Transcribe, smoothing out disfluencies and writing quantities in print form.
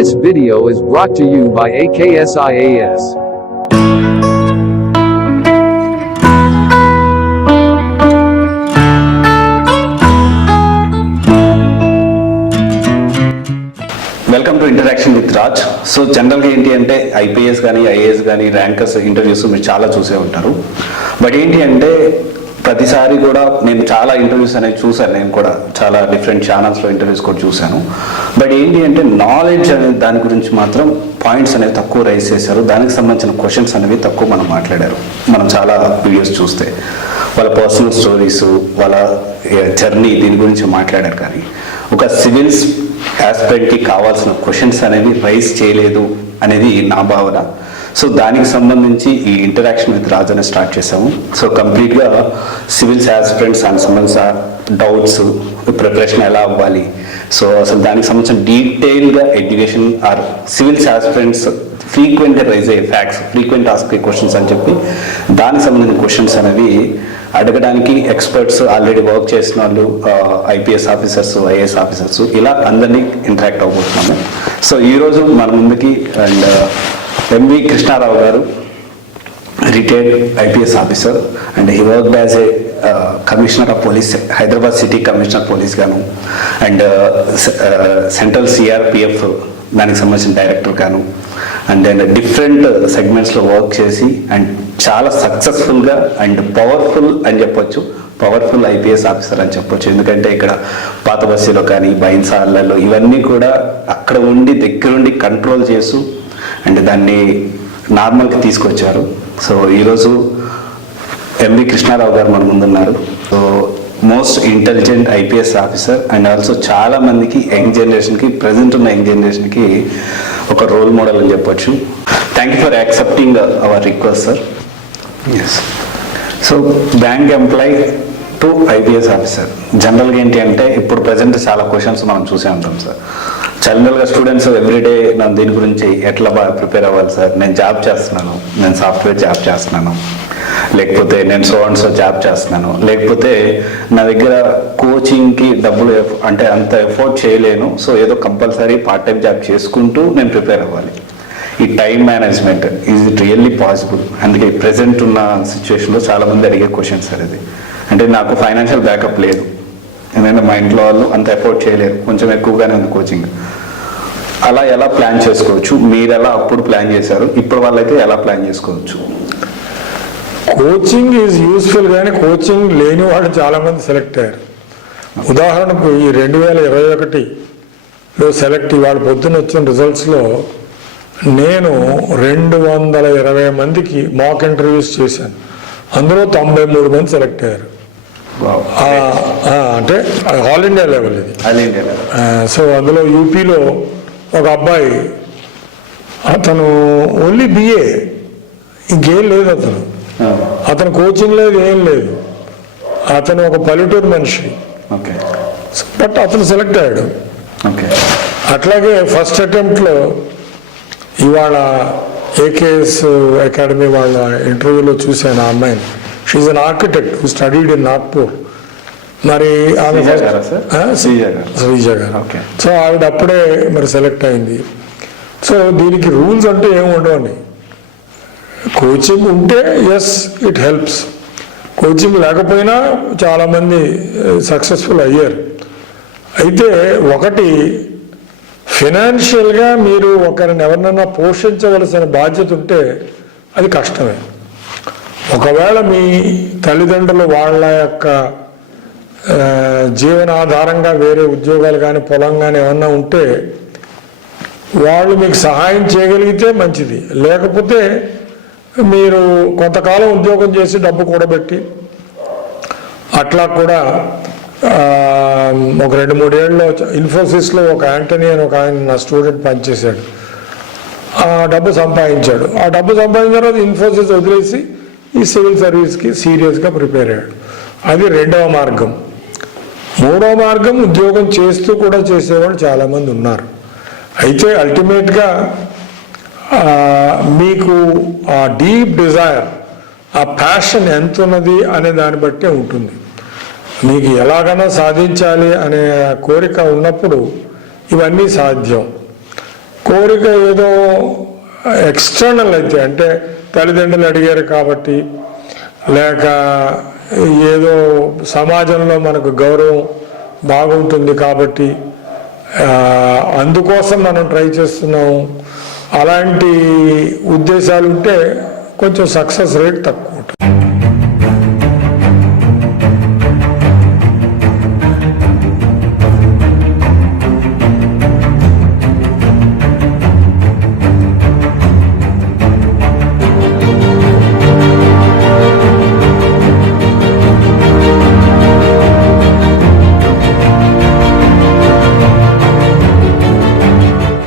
This video is brought to you by AKSIAS. Welcome to interaction with Raj. So జనరల్గా ఏంటి అంటే IPS కానీ IAS కానీ ర్యాంకర్స్ ఇంటర్వ్యూస్ మీరు చాలా చూసే ఉంటారు. బట్ ఏంటి అంటే ప్రతిసారి కూడా నేను చాలా ఇంటర్వ్యూస్ అనేవి చూశాను. నేను కూడా చాలా డిఫరెంట్ ఛానల్స్లో ఇంటర్వ్యూస్ కూడా చూశాను. బట్ ఏంటి అంటే నాలెడ్జ్ అనే దాని గురించి మాత్రం పాయింట్స్ అనేవి తక్కువ రైజ్ చేశారు. దానికి సంబంధించిన క్వశ్చన్స్ అనేవి తక్కువ మనం మాట్లాడారు. మనం చాలా వీడియోస్ చూస్తే వాళ్ళ పర్సనల్ స్టోరీస్, వాళ్ళ జర్నీ దీని గురించి మాట్లాడారు. కానీ ఒక సివిల్స్ ఆస్పిరెంట్కి కావాల్సిన క్వశ్చన్స్ అనేవి రైజ్ చేయలేదు అనేది నా భావన. సో దానికి సంబంధించి ఈ ఇంటరాక్షన్ విత్ రాజ్ అనేది స్టార్ట్ చేసాము. సో కంప్లీట్గా సివిల్స్ ఆస్పిరెంట్స్ దానికి సంబంధించిన డౌట్స్, ప్రిపరేషన్ ఎలా అవ్వాలి, సో అసలు దానికి సంబంధించిన డీటెయిల్గా ఎడ్యుకేషన్ ఆర్ సివిల్స్ ఆస్పిరెంట్స్ ఫ్రీక్వెంట్గా రైజ్ అయ్యే ఫ్యాక్ట్స్, ఫ్రీక్వెంట్ ఆస్క్ క్వశ్చన్స్ అని చెప్పి దానికి సంబంధించిన క్వశ్చన్స్ అనేవి అడగడానికి ఎక్స్పర్ట్స్, ఆల్రెడీ వర్క్ చేసిన వాళ్ళు, ఐపీఎస్ ఆఫీసర్స్, ఐఏఎస్ ఆఫీసర్స్, ఇలా అందరినీ ఇంటరాక్ట్ అవ్వబోతున్నాము. సో ఈరోజు మన ముందుకి అండ్ ఎంవి కృష్ణారావు గారు, retired IPS officer and he worked as a commissioner of police, Hyderabad city commissioner police గాను, అండ్ సెంట్రల్ సిఆర్పిఎఫ్ దానికి సంబంధించిన డైరెక్టర్ గాను, అండ్ దెన్ డిఫరెంట్ సెగ్మెంట్స్లో వర్క్ చేసి అండ్ చాలా సక్సెస్ఫుల్గా అండ్ పవర్ఫుల్ అని చెప్పొచ్చు, పవర్ఫుల్ ఐపీఎస్ ఆఫీసర్ అని చెప్పొచ్చు. ఎందుకంటే ఇక్కడ పాత బస్తీలో కానీ బైన్సార్లలో ఇవన్నీ కూడా అక్కడ ఉండి దగ్గరుండి కంట్రోల్ చేస్తూ అండ్ దాన్ని నార్మల్కి తీసుకొచ్చారు. సో ఈరోజు ఎంవి కృష్ణారావు గారు మన ముందున్నారు. So most intelligent IPS officer and also చాలా మందికి యంగ్ జనరేషన్కి, ప్రజెంట్ ఉన్న యంగ్ జనరేషన్కి ఒక రోల్ మోడల్ అని చెప్పొచ్చు. Thank you for accepting our request sir. Yes. So bank employee to IPS officer, జనరల్గా ఏంటి అంటే ఇప్పుడు ప్రజెంట్ చాలా క్వశ్చన్స్ మనం చూసే ఉంటాం సార్. జనరల్గా స్టూడెంట్స్ ఎవ్రీడే నన్ను దీని గురించి ఎట్లా బాగా ప్రిపేర్ అవ్వాలి సార్, నేను జాబ్ చేస్తున్నాను, నేను సాఫ్ట్వేర్ జాబ్ చేస్తున్నాను, లేకపోతే నేను సో అండ్ సో జాబ్ చేస్తున్నాను, లేకపోతే నా దగ్గర కోచింగ్కి డబ్బులు అంటే అంత ఎఫోర్డ్ చేయలేను, సో ఏదో కంపల్సరీ పార్ట్ టైం జాబ్ చేసుకుంటూ నేను ప్రిపేర్ అవ్వాలి. ఈ time management is it really possible? అందుకే ప్రెసెంట్ ఉన్న సిచ్యువేషన్లో చాలామంది అడిగే క్వశ్చన్ సార్ ఇది. అంటే నాకు ఫైనాన్షియల్ బ్యాకప్ లేదు, ఎందుకంటే మా ఇంట్లో వాళ్ళు అంత ఎఫోర్డ్ చేయలేరు, కొంచెం ఎక్కువగానే ఉంది కోచింగ్. అలా ఎలా ప్లాన్ చేసుకోవచ్చు? మీరు ఎలా అప్పుడు ప్లాన్ చేశారు, ఇప్పుడు వాళ్ళైతే ఎలా ప్లాన్ చేసుకోవచ్చు? కోచింగ్ ఈజ్ యూస్ఫుల్, కానీ కోచింగ్ లేని వాళ్ళు చాలామంది సెలెక్ట్ అయ్యారు. ఉదాహరణకు ఈ 2021లో సెలెక్ట్ ఇవాళ పొద్దున్న వచ్చిన రిజల్ట్స్లో నేను 220 మందికి మాక్ ఇంటర్వ్యూస్ చేశాను. అందులో 93 మంది సెలెక్ట్ అయ్యారు. అంటే ఆల్ ఇండియా లెవెల్ ఇది. సో అందులో యూపీలో ఒక అబ్బాయి, అతను ఓన్లీ బిఏ, ఇంకేం లేదు అతను కోచింగ్ లేదు, ఏం లేదు. అతను ఒక పల్లెటూరు మనిషి, బట్ అతను సెలెక్ట్ అయ్యాడు. అట్లాగే ఫస్ట్ అటెంప్ట్లో ఇవాళ ఏకేఎస్ అకాడమీ వాళ్ళ ఇంటర్వ్యూలో చూశాను ఆ అమ్మాయిని. She an architect who studied in Nagpur. మరి ఆమె శ్రీజ గారు. సో ఆవిడ అప్పుడే మరి సెలెక్ట్ అయింది. సో దీనికి రూల్స్ అంటే ఏమి ఉండవండి. కోచింగ్ ఉంటే ఎస్ ఇట్ హెల్ప్స్, కోచింగ్ లేకపోయినా చాలామంది సక్సెస్ఫుల్ అయ్యారు. అయితే ఒకటి, ఫినాన్షియల్గా మీరు ఒకరిని ఎవరినైనా పోషించవలసిన బాధ్యత ఉంటే అది కష్టమే. ఒకవేళ మీ తల్లిదండ్రులు వాళ్ళ యొక్క జీవనాధారంగా వేరే ఉద్యోగాలు కానీ పొలం కానీ ఏమన్నా ఉంటే వాళ్ళు మీకు సహాయం చేయగలిగితే మంచిది. లేకపోతే మీరు కొంతకాలం ఉద్యోగం చేసి డబ్బు కూడబెట్టి అట్లా కూడా ఒక 2-3 ఏళ్ళలో ఇన్ఫోసిస్లో ఒక యాంటనీ అని ఒక ఆయన నా స్టూడెంట్ పనిచేశాడు. ఆ డబ్బు సంపాదించాడు. ఆ డబ్బు సంపాదించిన తర్వాత ఇన్ఫోసిస్ వదిలేసి ఈ సివిల్ సర్వీస్కి సీరియస్గా ప్రిపేర్ అయ్యాడు. అది 2వ మార్గం. 3వ మార్గం, ఉద్యోగం చేస్తూ కూడా చేసేవాళ్ళు చాలామంది ఉన్నారు. అయితే అల్టిమేట్గా మీకు ఆ డీప్ డిజైర్, ఆ ప్యాషన్ ఎంత ఉన్నది అనే దాన్ని బట్టే ఉంటుంది. మీకు ఎలాగైనా సాధించాలి అనే కోరిక ఉన్నప్పుడు ఇవన్నీ సాధ్యం. కోరిక ఏదో ఎక్స్టర్నల్ అయితే, అంటే తల్లిదండ్రులు అడిగారు కాబట్టి, లేక ఏదో సమాజంలో మనకు గౌరవం బాగుంటుంది కాబట్టి అందుకోసం మనం ట్రై చేస్తున్నాము, అలాంటి ఉద్దేశాలు ఉంటే కొంచెం సక్సెస్ రేట్ తక్కువ.